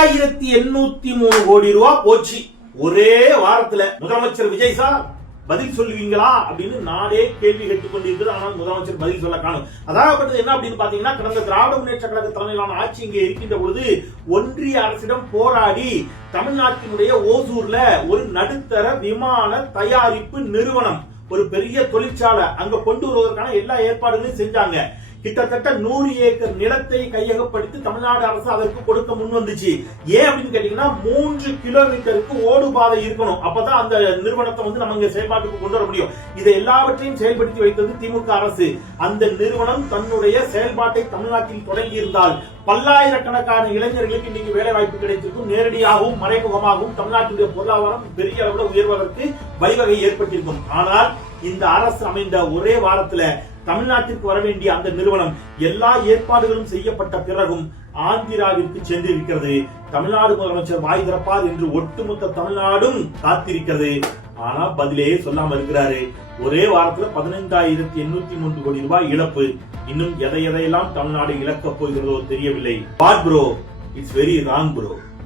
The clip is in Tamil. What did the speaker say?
15,803 கோடி ரூபாய் போச்சு ஒரே வாரத்துல. முதலமைச்சர் விஜய் சார் பதில் சொல்லுவீங்களா அப்படின்னு நானே கேள்வி கேட்டுக் கொண்டிருக்கிறது. ஆனால் முதலமைச்சர் பதில் சொல்ல காணும். அதாகப்பட்டது என்ன அப்படின்னு பாத்தீங்கன்னா, கடந்த திராவிட முன்னேற்ற கழக தலைமையிலான ஆட்சி இங்கே இருக்கின்ற பொழுது ஒன்றிய அரசிடம் போராடி தமிழ்நாட்டினுடைய ஓசூர்ல ஒரு நடுத்தர விமான தயாரிப்பு நிறுவனம், ஒரு பெரிய தொழிற்சாலை அங்க கொண்டு வருவதற்கான எல்லா ஏற்பாடுகளையும் செஞ்சாங்க. கிட்டத்தட்ட 100 ஏக்கர் நிலத்தை கையகப்படுத்தி தமிழ்நாடு அரசு அதற்கு கொடுக்க முன் வந்துச்சு. ஏன் அப்படின்னு கேட்டீங்கன்னா, 3 கிலோமீட்டருக்கு ஓடு பாதை இருக்கணும். அப்பதான் அந்த நிறுவனத்தை நம்ம இங்க செயல்பாட்டுக்கு கொண்டு வர முடியும். இதை எல்லாவற்றையும் செயல்படுத்தி வைத்தது திமுக அரசு. அந்த நிறுவனம் தன்னுடைய செயல்பாட்டை தமிழ்நாட்டில் தொடங்கி இருந்தால் பல்லாயிரக்கணக்கான இளைஞர்களுக்கு இன்னைக்கு வேலை வாய்ப்பு கிடைத்திருக்கும். நேரடியாகவும் மறைமுகமாகவும் தமிழ்நாட்டுடைய பொருளாதாரம் பெரிய அளவில் உயர்வதற்கு வழிவகை ஏற்பட்டிருக்கும். ஆனால் இந்த அரசு அமைந்த ஒரே வாரத்துல தமிழ்நாட்டிற்கு வர வேண்டிய அந்த நிறுவனம் எல்லா ஏற்பாடுகளும் செய்யப்பட்ட பிறகும் ஆந்திராவிற்கு சென்றிருக்கிறது. தமிழ்நாடு முதலமைச்சர் வாய் திறப்பார் என்று ஒட்டுமொத்த தமிழ்நாடும் காத்திருக்கிறது. ஆனா பதிலே சொல்லாம இருக்கிறாரு. ஒரே வாரத்துல 15,803 கோடி ரூபாய் இழப்பு. இன்னும் எதையெல்லாம் தமிழ்நாடு இழக்க போகிறதோ தெரியவில்லை. What bro, it's very wrong bro.